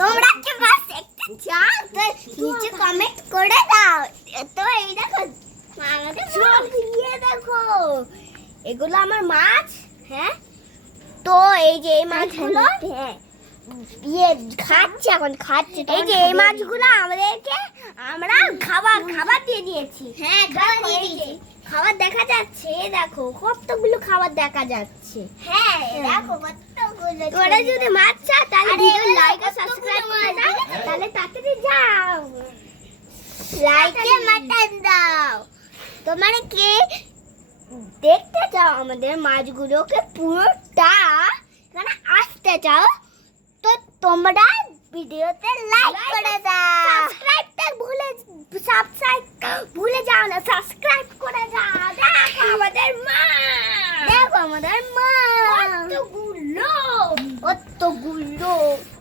তোমরা কি মাছ দেখতে চাও তো নিচে কমেন্ট করে দাও। তো এই দেখো আমাদের সব ইয়ে দেখো, এগুলো আমার মাছ। হ্যাঁ, তো এই যে এই মাছগুলো ইয়ে খাচ্ছে, এখন খাচ্ছে। এই যে এই মাছগুলো আমাদেরকে আমরা খাবার দিয়ে দিয়েছি। হ্যাঁ, খাবার দিয়ে দিয়েছি। খাবার দেখা যাচ্ছে, দেখো কতগুলো খাবার দেখা যাচ্ছে। হ্যাঁ দেখো কতগুলো। তোরা যদি মাছ চাও তাহলে ভিডিও লাইক আর সাবস্ক্রাইব করে দাও, তাহলে তাড়াতাড়ি যাও লাইকে বাটন দাও। তোমরা কি দেখতে চাও আমাদের মাছগুলোকে পুরোটা এখানে আসতে চাও, তো তোমরা ভিডিওতে লাইক করে দাও। সাবস্ক্রাইব ভুলে যাও না, সাবস্ক্রাইব করে দাও। দেখো আমাদের মা, দেখো আমাদের মা কতগুলো